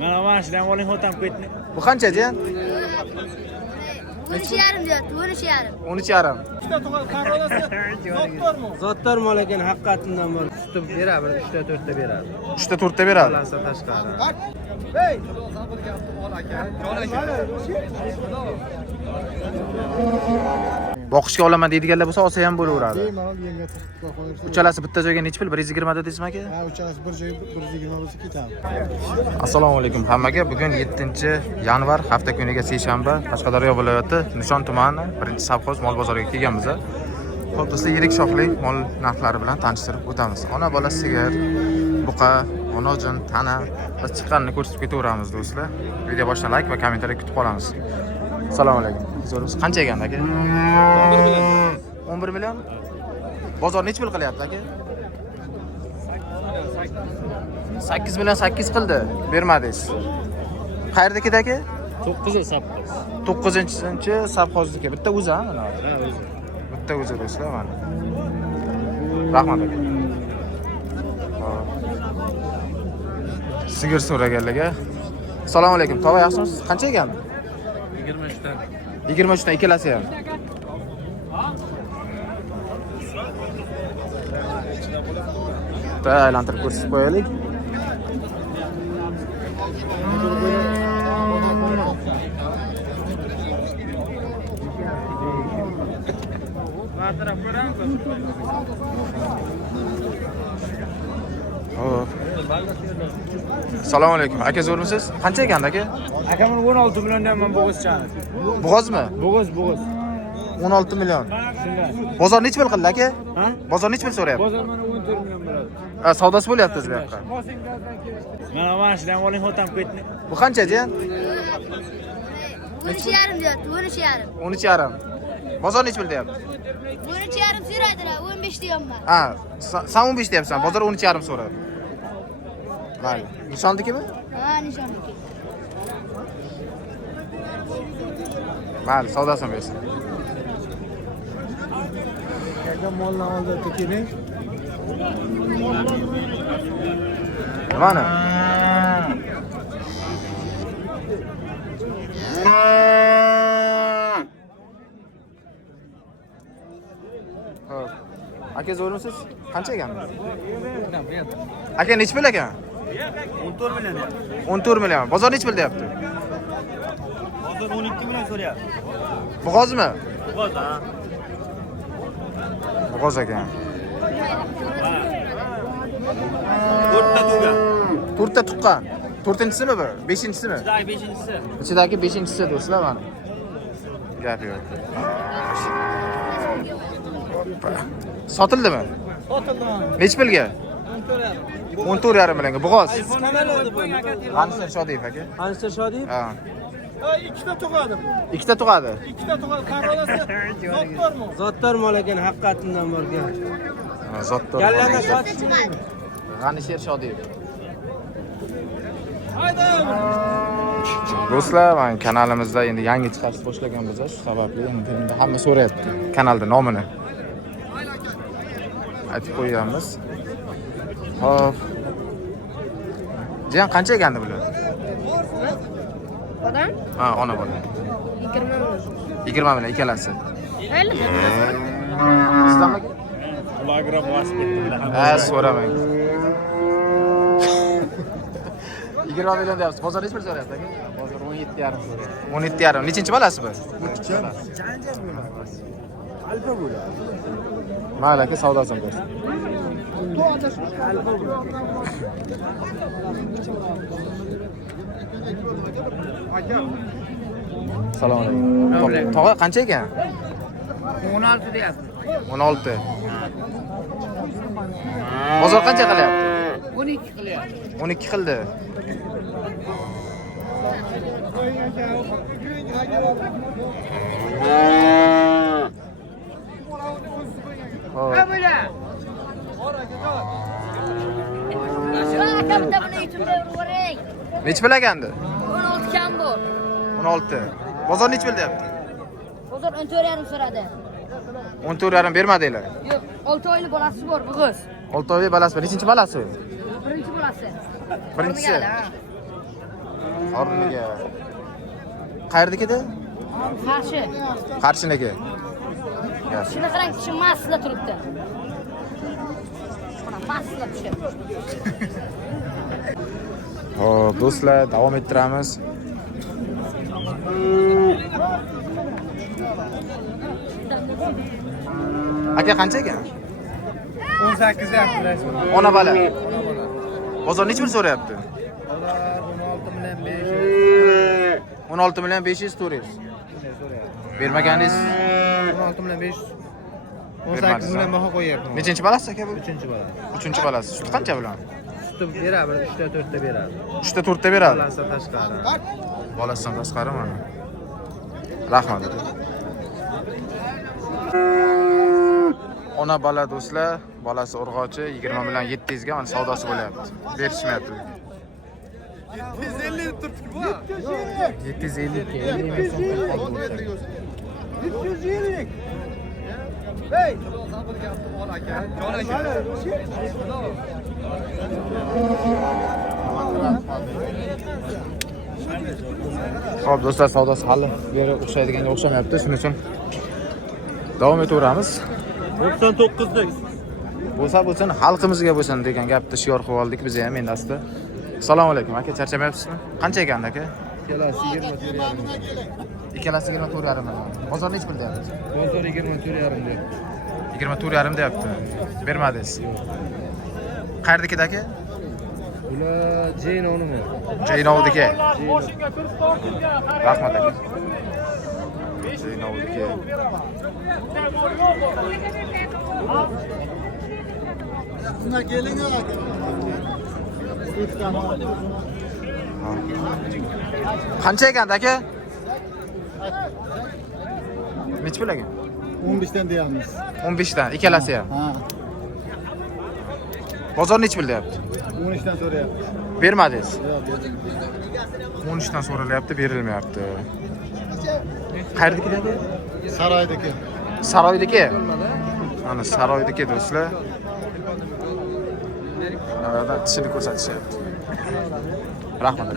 Mana mana shularni oling o'tam ketdi. Bu qancha jiyan? 13,5 deyapti, 13,5. 13,5. İşte tug'an qarolasi zotdormi? Zotdor mol ekan, haqiqatidan bor. Tutib beradi, 3 ta 4 ta beradi. 3 ta 4 ta beradi. Balansa tashqari. Hey! Boqishga olaman deydiganlar bo'lsa olsa ham bo'laveradi. Bemalol yerga tiqib qo'yib. Uchalasi bitta joyga necha pul? 120 dedingizmi aka? Ha, uchalasi bir joyga 120 bo'lsa ketadi. Assalomu alaykum hammaga. Bugun 7-yanvar hafta kuniga seshanba, Qashqadaryo viloyati Nishon tumani 1-savxoz mol bozoriga kelganmiz. Xo'p, do'stlar, yirik shoxli mol narxlari bilan tanishtirib o'tamiz. Ona bola sigir, buqa, onojin, tana va chiqqanini ko'rsatib ketaveramiz do'stlar. Video boshidan like va kommentariy kutib qolamiz. Assalomu alaykum. Zo'rimiz qancha ekan aka? 11 million. Bozor necha pul qilyapti aka? 8 million 8 qildi. Bermadingiz. Qayerdaki aka? 9-savxoz. 9-savxozniki. Bitta o'zi ha mana. Ha, o'zi. Bitta o'zi do'stlar mana. Rahmat aka. Sigir so'raganlarga. Assalomu alaykum. Tova yaxshimisiz? Qancha ekan? 23 ta. 23 dan ikkalasi ham. Aylantirib ko'rsatib qo'yaylik. Assalomu alaykum. Aka zo'rmisiz? Qancha ekan aka? Aka men 16 milliondan men bo'g'izchani. Bo'g'ozmi? Bo'g'iz. 16 million. Shunday. Bozor necha pul qildi aka? Ha? Bozor necha pul so'rayapti? Bozor mana 14 million bo'ladi. Savdosi bo'lyapti bu yoqqa. Mana mana shularni oling o'tam ketdi. Bu qancha jiyan? 13,5 deyapti, 13,5. 13,5. Bozor necha pul deyapti? 13,5 so'raydilar, 15 deyapman. Ha, sen 15 deyapsan, bozor 13,5 so'radi. Mayli. Nishondikimi? Ha, nishonniki. Mayli, savdosini bersin. Aka moldan oldi keling. Nimani? Xo'p. Aka zo'rmisiz? Qancha ekan? Aka necha pul ekan? 14 million. 14 million. Bozor necha pul deyapti? Bozor 12 million so'rayapti. Bo'g'ozmi? Bo'g'iz ha. Bo'g'oz ekan. 4 ta tugan. 4 ta tuqqan. 4-chisimi bu? 5-chisimi? Ichidagi 5-chisi. Ichidagi 5-chisi do'stlar mana. Gap yo'q. Sotildimi? Sotildi. Necha pulga? 14,5 millionga. Bo'g'oz. Kanalda bu. G'anisher Shodiyev aka. Anisa Shodiyev. Ha. Ha, ikkita tug'adi. Ikkita tug'adi. Ikkita tug'adi. Qarolasi zotdormi? Zotdor mol ekan, haqiqatidan bor gap. Zotdor. Gallanga sotish. G'anisher Shodiyev. Hayda. Do'stlar, men kanalimizda endi yangi chiqarish boshlaganmiz, shu sababli endi hamma so'rayapti kanalda nomini. Aytib qo'yamiz. Xo'p. Jiyan qancha egandi bular? Odam? Ha, ona bola. 20 million. 20 million ikkalasi. Mayli. Sizdanmi? Kilogram bosib ketdi. Ha, so'ramang. 20 million deyapsiz. Bozor necha pul so'rayapti aka? Bozor 17,5 so'rayapti. 17,5. Nechinchi balasi bu? Alfa bo'ladi. Mayli aka, savdosini bersin. Assalomu alaykum. Tog'a qancha ekan? 16 deyapti. 16. Bozor qancha qilyapti? 12 qilyapti. 12 qildi. Necha pul egandi? 16 kam bor. 16. Bozor necha pul deyapti? Bozor 14,5 so'radi. 14,5 bermadinglar. Yo'q, 6 oylik bolasi bor, bo'g'iz. 6 oylik balasi bor. Nechinchi balasi u? Birinchi bolasi. Birinchisi. Qorniga. Qayerdikida? Qarshi. Qarshiniki. Yaxshi. Shuni qarang, kishi masla turibdi. Mana masla tushadi. Hop, do'stlar, davom ettiramiz. Aka qancha ekan? 18 yaptınız. Ona bola. Bozor necha pul so'rayapti? 16 million 500 so'raysiz. Bermaganingiz 16 milyon 500. 18 milyon baho qo'yapman. nechinchi balasi aka bu? 3-bola. 3-balasi. Sut qancha bilan? Tutib beradi, 3 ta 4 ta beradi. 3 ta 4 ta beradi. Balasidan tashqari. Bolasidan tashqari mana. Rahmat. Ona bola do'stlar, bolasi urg'ochi 20 million 700 ga mana savdosi bo'lyapti. Berishmayapti. 750 deb turibdi bu. 750 ga. 720. Hey! Jon aka. Xo'p, do'stlar, savdosi hali bu yerga o'xshaydiganga o'xshamayapti. Shuning uchun davom etaveramiz. 99 dik. Bo'lsa, xalqimizga bo'lsin degan gapni shior qilib oldik biz ham endi asta. Assalomu alaykum aka, charchamayapsizmi? Qancha ekan aka? Kelasi 24,5. Ikkalasi 24,5 million. Bozor nech pul deyapti? Bozor 24,5 deyapti. 24,5 deyapti. Bermadingiz. Qayerdiki aka? Ular Jeynovnimi? Jeynovniki. Rahmat aka. Jeynovniki. Shuna keling aka. Qancha ekan aka? Nech pul ekan? 15 dan deyamiz. 15 dan, ikkalasi ham. Ha, Bozor nech pul deyapti? 13 dan so'rayapti. Bermadingiz. Yo'q, berdim. 13 dan so'ralyapti, berilmayapti. Qayerdiki dedi? Saroydagi. Saroydiki. Mana Saroydiki do'stlar. Mana tishini ko'rsatishyapti. Rahmat.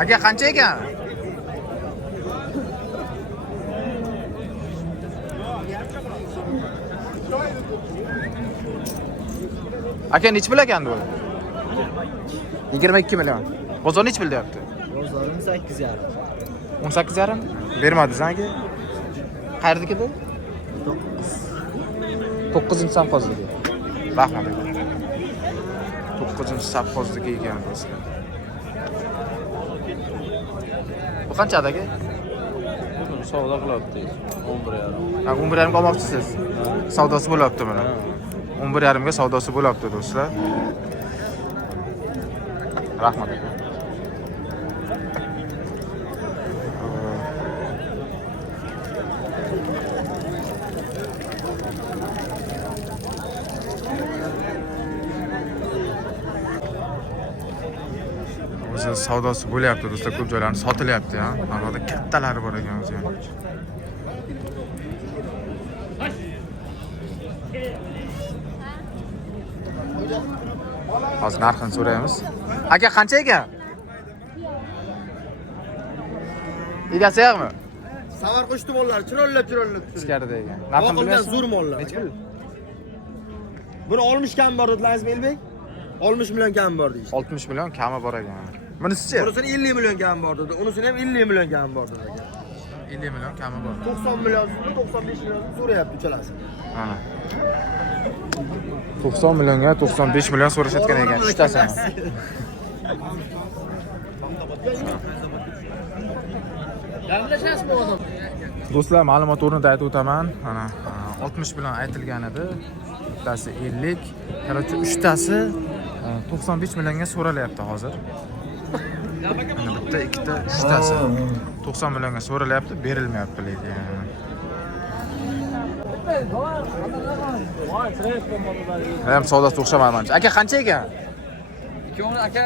Aka qancha ekan? Aka nech pul ekan bu? 22 million. Bozor nech pul deyapti? Bozorim 8,5. 18,5? Bermadingiz aka? Qayerdiki bu? 9-savxozdagi. Rahmat aka. 9-savxozdagi ekan do'stlar. Bu qancha aka? Savdo qilyapti. 11,5. Ha, 11,5 ga olmoqchisiz. Savdosi bo'lyapti mana. 11,5 ga savdosi bo'lyapti do'stlar. Rahmat aka. O'zi savdosi bo'lyapti do'stlar, ko'p joylarni sotilyapti ha. Mana bu kattalari bor ekan o'zi ham. Hozir narxini so'raymiz. Aka qancha ekan? Egasi yo'qmi? Savar qo'shdi mollar, chirollab. Ichkarida ekan. Narxini Boqimdan bilasiz? zo'r mollar. Necha pul? Buni 60 kam bor dedilar Azmelbek. 60 million kam bor deydi. 60 million kami bor ekan. Bunisi-chi? Bunisini 50 million kam bor dedi. Unisini ham 50 million kam bor dedi. 50 million kami bor. 90 million, 95 million so'rayapti uchalasi. Mana. 90 millionga 95 million so'rashayotgan ekan. Uchtasini. Do'stlar, ma'lumot o'rnida aytib o'taman. Mana 60 million aytilgan edi. Bittasi 50. Короче, uchtasi 95 millionga so'ralyapti hozir. Mana bitta, ikkita, uchtasi 90 millionga so'ralyapti, berilmayapti lekin. Ham savdosi o'xshamadi menimcha. Aka qancha ekan? Ikkovini aka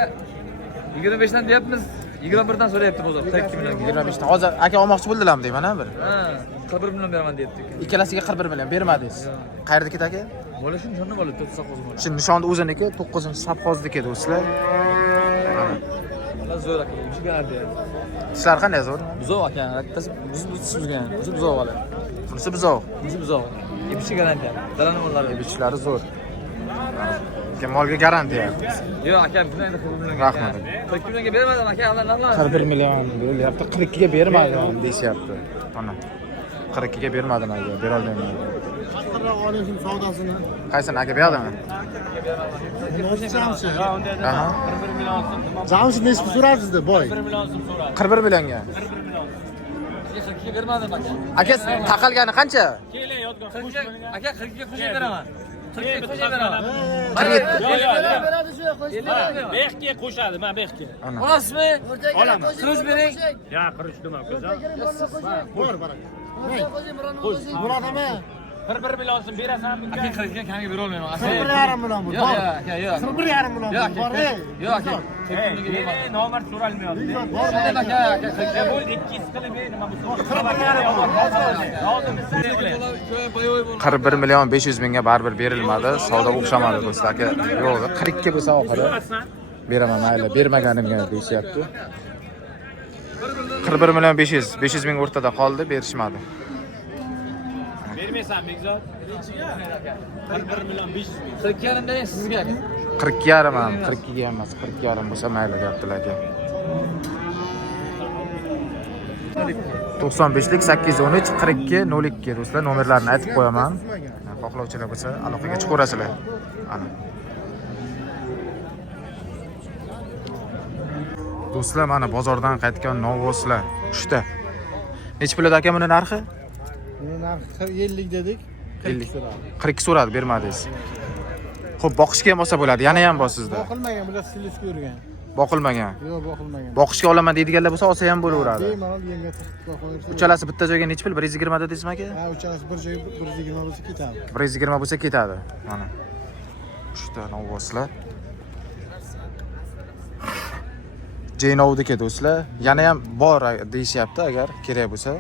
25 dan deyapmiz. 21 dan so'rayapti bozor. 42 million. 25 ta. Hozir aka olmoqchi bo'ldilarmi deyman-a bir. Ha, 41 million beraman deyapti. Ikkalasiga 41 million bermadingiz. Qayerda ket aka? Bola shu nishonni bola 9 safhoz bola. Shu nishonni o'ziniki 9-savxozniki do'stlar. Bola zo'r aka. Chiqardi. Ishlar qanday zo'r? Buzov aka. Bittasi buzgan. Buzov bola. Bunisi buzov. Buzov. Epchi garantiya. Dalani bolalari. Ibichlari zo'r. Aka molga garantiya. Yo'q aka, bunday 41 million. Rahmat. 42 millionga bermadim aka, Allah naqla. 41 million bo'lyapti. 42 ga bermadim deyishyapti. Mana. 42 ga bermadim aka, bera olmayman. Qattiqroq olishim savdosini. Qaysini aka beradimi? Jamshid. Aha. Jamshid nechta so'radingizda, boy? 41 millionga. 42 ga bermadim aka. Aka taqalgani qancha? Aka 42 ga qo'shib beraman. 42 ga qo'shib beraman. 47. Bexga qo'shadi, men bexga. Olasizmi? Olaman. Qirib bering. Ya, qirish nima ko'zam? Bor, barak. Murod aka, 1 million so'm berasan bunga. Aka 42 ga kamga bera olmayman. Aka. 1,5 million bu. Yo'q, aka, yo'q. 1,5 million Yo'q, bor. yo'q aka. 42 ga bermadim. Nomar so'ralmayapti. Shunday aka, aka 42 Bu 200 qilib nima bo'lsa. 41 million 500 mingga baribir berilmadi. Savdo o'xshamadi do'stlar aka. Yo'q, 42 bo'lsa oxiri beraman mayli, bermaganimga deyishyapti. 41 million 500 ming o'rtada qoldi, berishmadi. Bermaysan Bekzod. 1 million 500 ming. 42 ga bering sizga aka. 42 yarim ham, 42 ga emas, 42 yarim bo'lsa mayli deyaptilar aka. 95lik 813 42 02 do'stlar, nomerlarini aytib qo'yaman. Xohlovchilar bo'lsa aloqaga chiqaverasizlar. Ana. Do'stlar, mana bozordan qaytgan novvoslar 3 ta. Nech pulda aka buni narxi? Buni narxi 50 dedik. 42 so'radi, bermadingiz. Xo'p, boqishga ham olsa bo'ladi. Yana ham bor sizda. Boqilmagan, bular stilist ko'rgan. Boqilmagan. Yo'q, boqilmagan. Boqishga olaman deydiganlar bo'lsa olsa ham bo'laveradi. Bemalol yemga tiqib qo'yib. Uchalasi bitta joyga nech pul? 120 dedingizmi aka? Ha, uchalasi bir joyga 120 bo'lsa ketadi. 120 bo'lsa ketadi. Mana. 3 ta novvoslar. Jeynovdiki do'stlar. Yana ham bor deyishyapti, agar kerak bo'lsa.